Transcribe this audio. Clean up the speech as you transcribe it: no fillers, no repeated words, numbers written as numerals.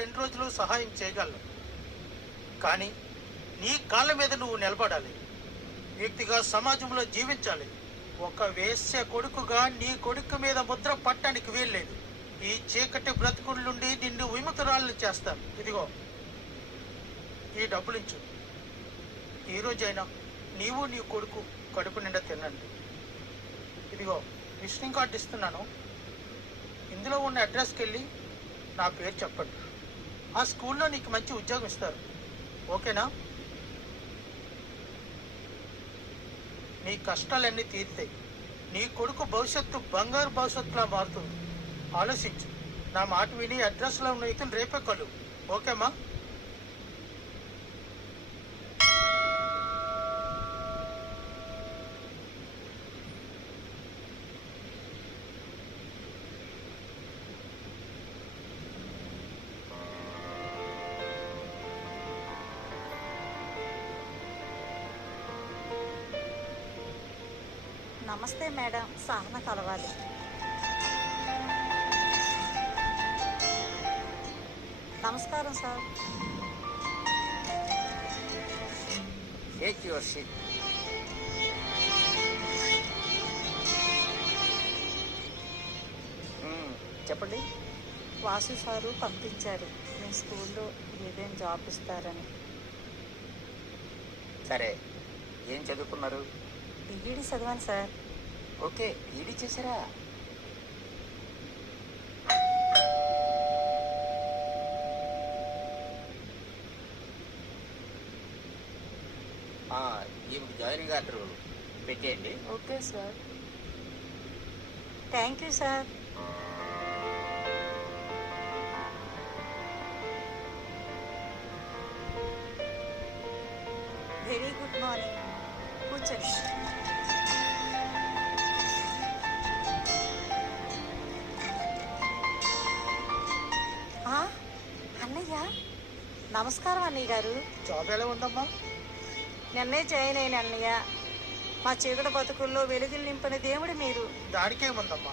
2 రోజులు సహాయం చేయగలను. కానీ నీ కాళ్ళ మీద నువ్వు నిలబడాలి. వ్యక్తిగా సమాజంలో జీవించాలి. ఒక వేశ్య కొడుకుగా నీ కొడుకు మీద ముద్ర పట్టడానికి వీల్లేదు. ఈ చీకటి బ్రతుకుల నుండి నిన్ను విముతురాలను చేస్తాను. ఇదిగో ఈ డబ్బులించు. ఈ రోజైనా నీవు నీ కొడుకు కడుపు నిండా తినండి. ఇదిగో విజిటింగ్ కార్డు ఇస్తున్నాను. ఇందులో ఉన్న అడ్రస్కి వెళ్ళి నా పేరు చెప్పండి. ఆ స్కూల్లో నీకు మంచి ఉద్యోగం ఇస్తారు. ఓకేనా? నీ కష్టాలన్నీ తీరుతాయి. నీ కొడుకు భవిష్యత్తు బంగారు భవిష్యత్తులా మారుతుంది. ఆలోచించు. నా మాట విని అడ్రస్లో ఉన్న వ్యక్తిని రేపే కలు. ఓకేమా? నమస్తే మేడం, సహన కలవాలి. నమస్కారం సార్. Take your seat. చెప్పండి. వాసు సారు పంపించారు మీ స్కూల్లో ఏదైనా జాబ్ ఇస్తారని. సరే, ఏం చదువుకున్నారు? డిగ్రీ చదివాను సార్. ఓకే, ఈడీ చేశారా? ఈమెకు జాయినింగ్ ఆర్డర్ పెట్టేయండి. Okay sir. Thank you sir. Very good morning. కూర్చోండి. అన్నయ్య, నమస్కారం అన్నయ్య గారు. జాబ్ ఎలా ఉందమ్మా? నిన్నే జాయిన్ అయిన అన్నయ్య. మా చీకటి బతుకుల్లో వెలుగులు నింపిన దేవుడు మీరు. దానికేముందమ్మా,